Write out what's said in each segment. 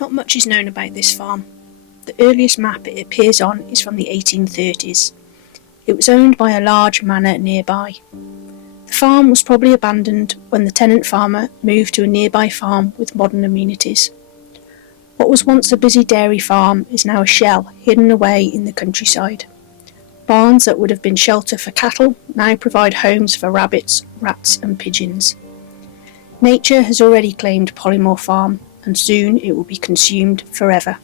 Not much is known about this farm. The earliest map it appears on is from the 1830s. It was owned by a large manor nearby. The farm was probably abandoned when the tenant farmer moved to a nearby farm with modern amenities. What was once a busy dairy farm is now a shell hidden away in the countryside. Barns that would have been shelter for cattle now provide homes for rabbits, rats and pigeons. Nature has already claimed Polymore Farm, and soon it will be consumed forever.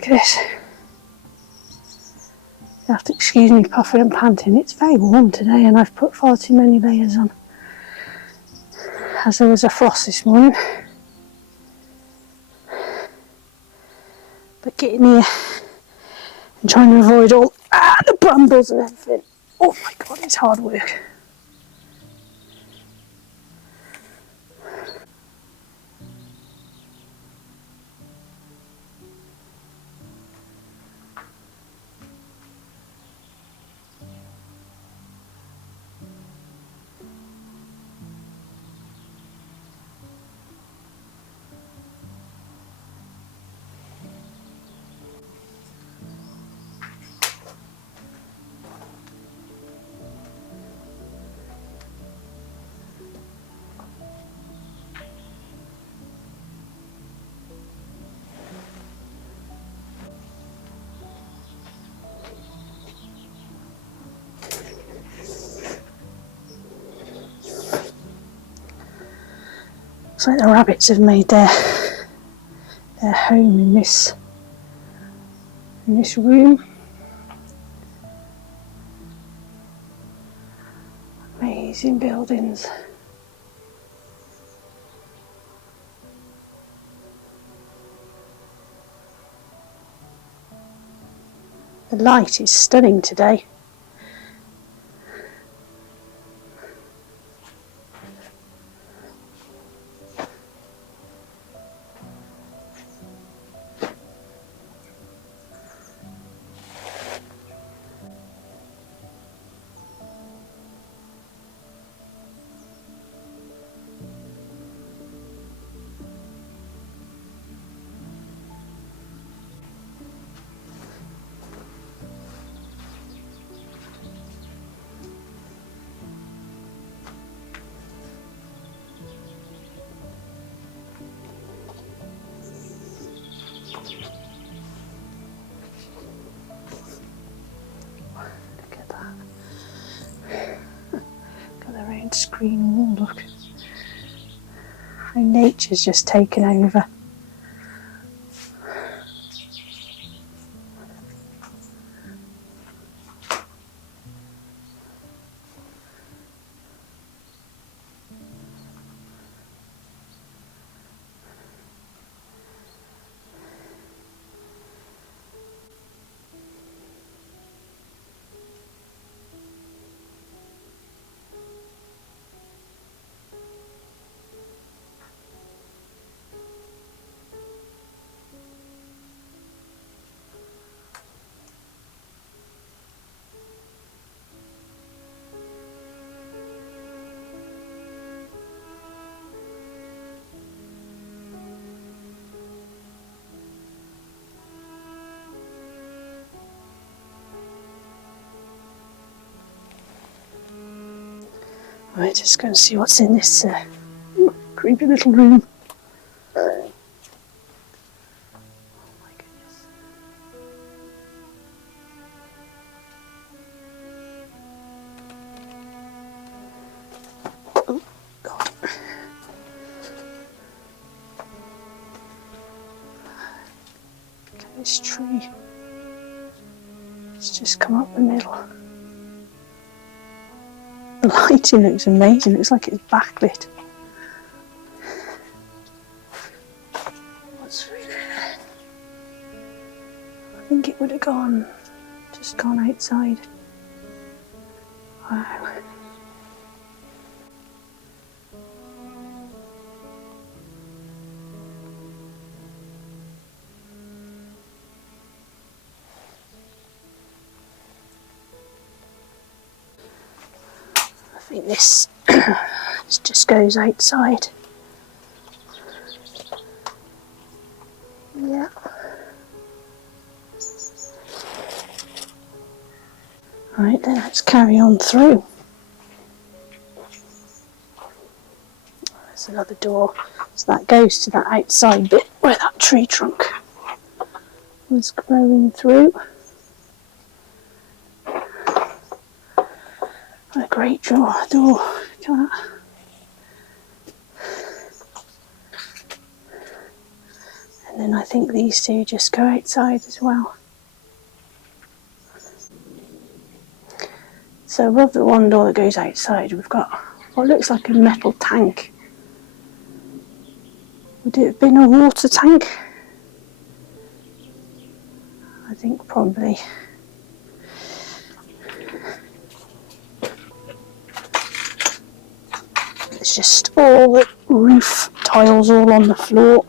Look at this. You have to excuse me puffing and panting. It's very warm today and I've put far too many layers on, as there was a frost this morning. But getting here and trying to avoid all the brambles and everything. Oh my god, it's hard work. Looks like the rabbits have made their home in this room. Amazing buildings. The light is stunning today. screen wall, look. How nature's just taken over. Right, just going to see what's in this creepy little room. Oh my goodness. Oh God. Look at this tree. It's just come up the middle. The lighting looks amazing, it looks like it's backlit. What's through there? I think it would have just gone outside. Wow. I think this just goes outside. Yeah. Right, then let's carry on through. There's another door. So that goes to that outside bit where that tree trunk was growing through. What a great door. Look at that. And then I think these two just go outside as well. So above the one door that goes outside, we've got what looks like a metal tank. Would it have been a water tank? I think probably. It's just all the roof tiles all on the floor.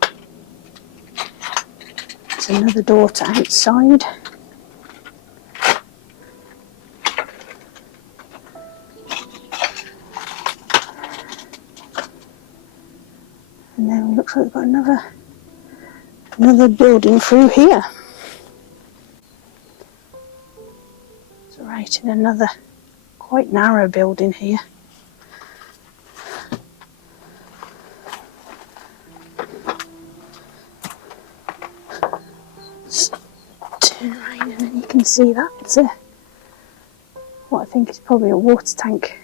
There's another door to outside. And then it looks like we've got another building through here. So right in another quite narrow building here. Turn around and then you can see that's what I think is probably a water tank.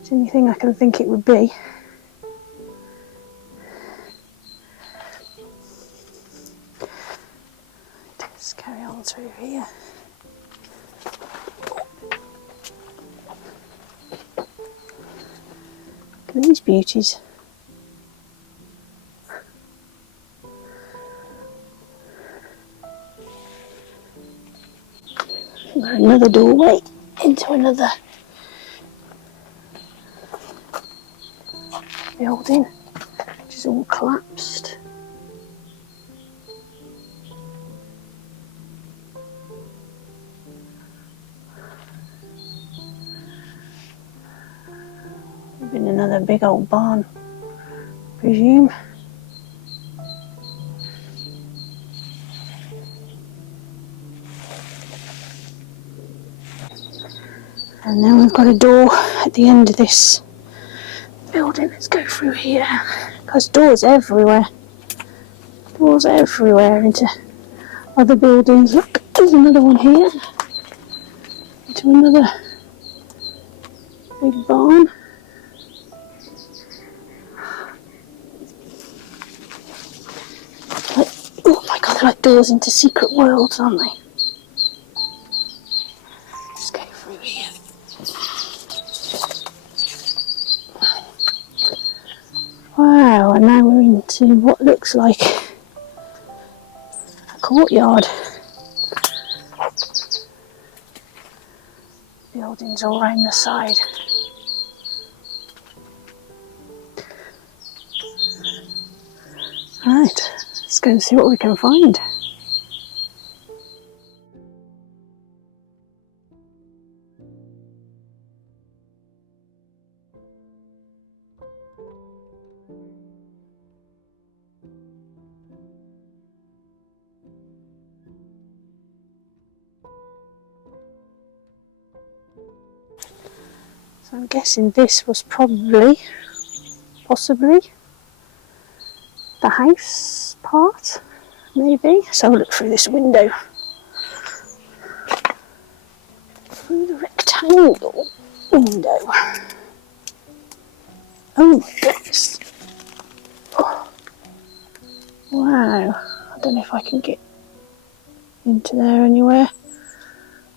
It's the only thing I can think it would be. Let's carry on through here. Look at these beauties. Another doorway into another building, which is all collapsed. Been another big old barn, presume. And then we've got a door at the end of this building. Let's go through here. There's doors everywhere. Doors everywhere into other buildings. Look, there's another one here. to another big barn. Oh my god, they're like doors into secret worlds, aren't they? Let's go through here. Wow, and now we're into what looks like a courtyard. Buildings all around the side. Right, let's go and see what we can find. So I'm guessing this was possibly the house part, maybe. So I'll look through this window. Through the rectangle window. Oh my goodness. Oh. Wow. I don't know if I can get into there anywhere.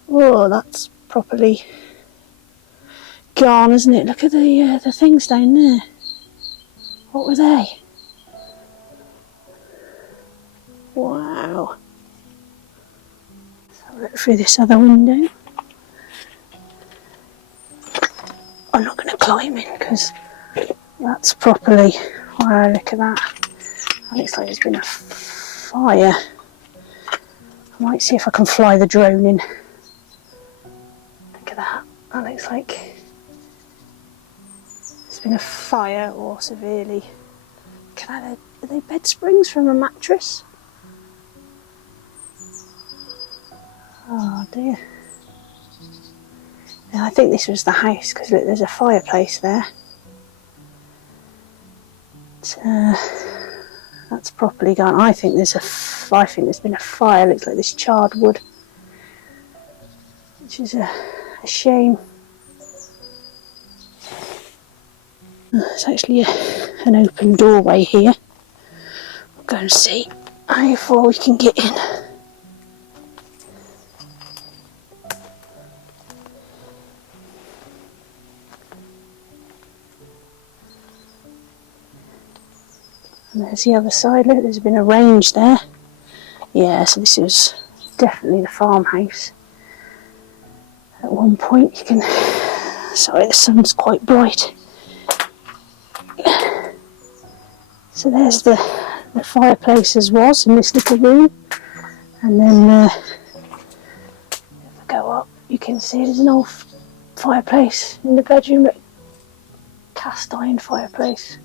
Oh, that's properly gone, isn't it? Look at the things down there. What were they? Wow. Let's have a look through this other window. I'm not going to climb in because that's properly... Wow, look at that. That looks like there's been a fire. I might see if I can fly the drone in. Look at that. That looks like there's been a fire or severely... Look at that. Are they bed springs from a mattress? Oh dear. Yeah, I think this was the house because look, there's a fireplace there. That's properly gone. I think there's been a fire. Looks like this charred wood, which is a shame. There's actually an open doorway here. We'll go and see how far we can get in. And there's the other side, look, there's been a range there. Yeah, so this is definitely the farmhouse. At one point you can... Sorry, the sun's quite bright. So there's the fireplace as was in this little room. And then if I go up, you can see there's an old fireplace in the bedroom, cast iron fireplace.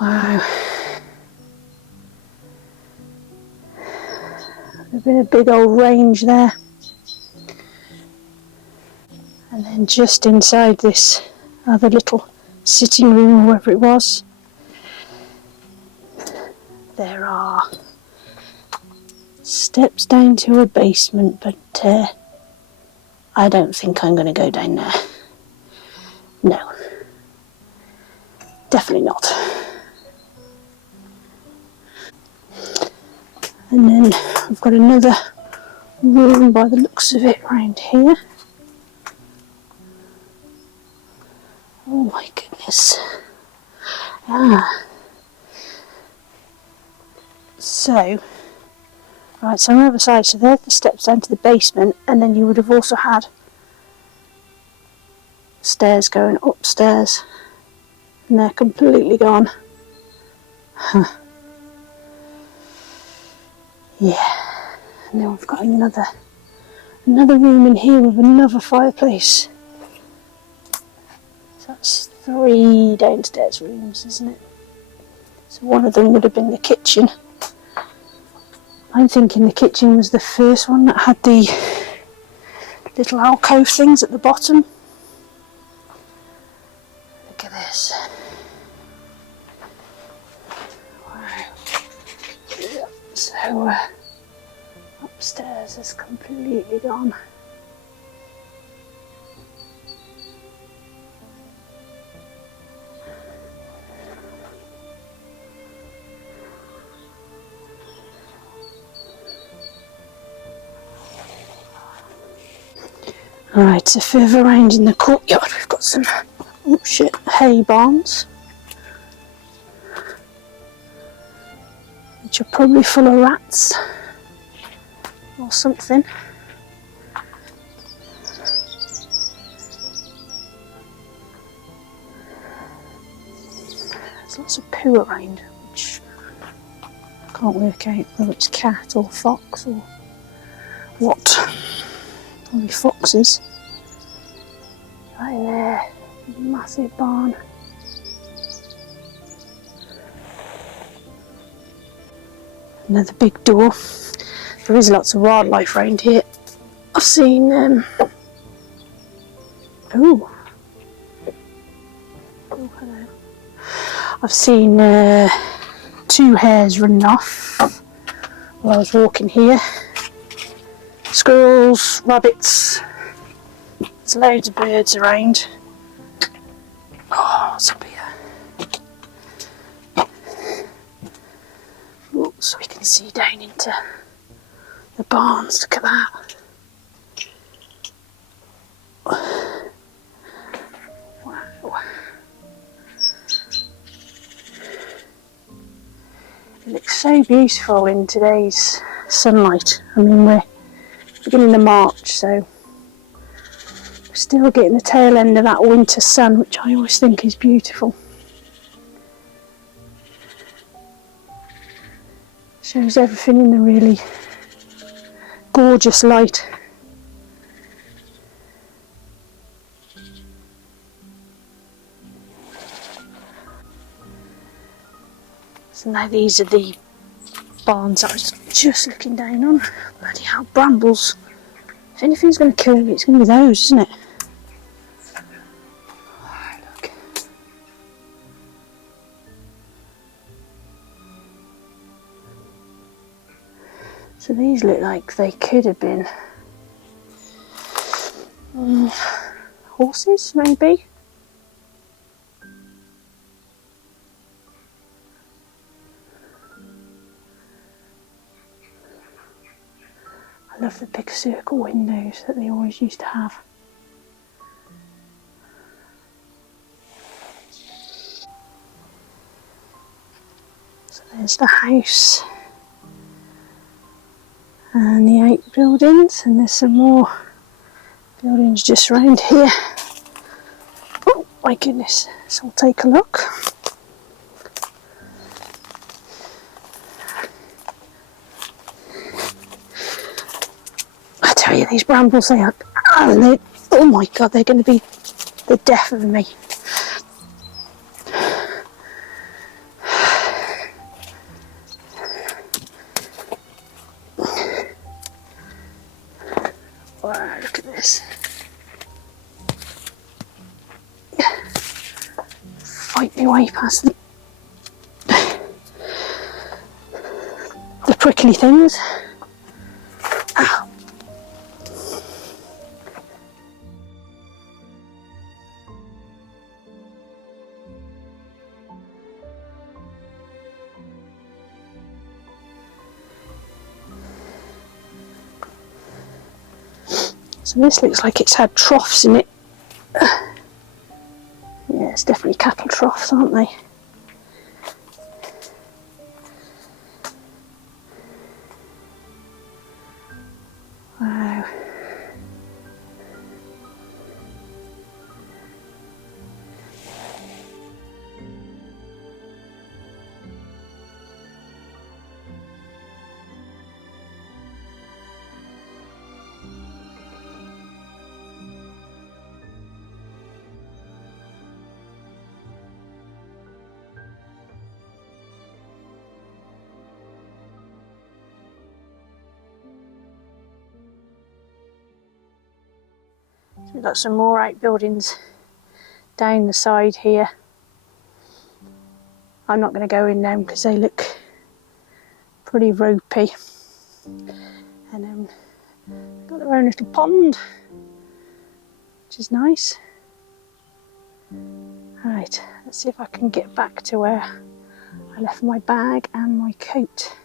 Wow. There's been a big old range there. And then just inside this other little sitting room or wherever it was, there are steps down to a basement, but I don't think I'm going to go down there. No. Definitely not. And then I've got another room by the looks of it round here. Oh my goodness. So, right, so on the other side, so there's the steps down to the basement, and then you would have also had stairs going upstairs, and they're completely gone. Huh. Yeah, and then we've got another room in here with another fireplace. So that's 3 downstairs rooms, isn't it? So one of them would have been the kitchen. I'm thinking the kitchen was the first one that had the little alcove things at the bottom. Look at this. Wow. So upstairs is completely gone. Right, so further around in the courtyard we've got some hay barns, which are probably full of rats or something. There's lots of poo around, which I can't work out whether it's cat or fox or what. Probably foxes. Right there, massive barn. Another big door. There is lots of wildlife around here. I've seen oh hello. I've seen 2 hares running off while I was walking here. Squirrels, rabbits, there's loads of birds around. Oh, what's up here? Oh, so we can see down into the barns. Look at that. Wow. It looks so beautiful in today's sunlight. I mean, we're beginning of March, so we're still getting the tail end of that winter sun, which I always think is beautiful. Shows everything in a really gorgeous light. So now these are the barns I was just looking down on. Bloody hell, brambles. If anything's going to kill me, it's going to be those, isn't it? Oh, look. So these look like they could have been horses, maybe. I love the big circle windows that they always used to have. So there's the house and the outbuildings, and there's some more buildings just around here. Oh my goodness, so we'll take a look. I tell you, these brambles, they are, oh my god, they're going to be the death of me. Wow, look at this. Fight my way past the prickly things. Ow. So this looks like it's had troughs in it. Yeah, it's definitely cattle troughs, aren't they? Wow. So we've got some more outbuildings down the side here. I'm not going to go in them because they look pretty ropey. And they've got their own little pond, which is nice. Right, let's see if I can get back to where I left my bag and my coat.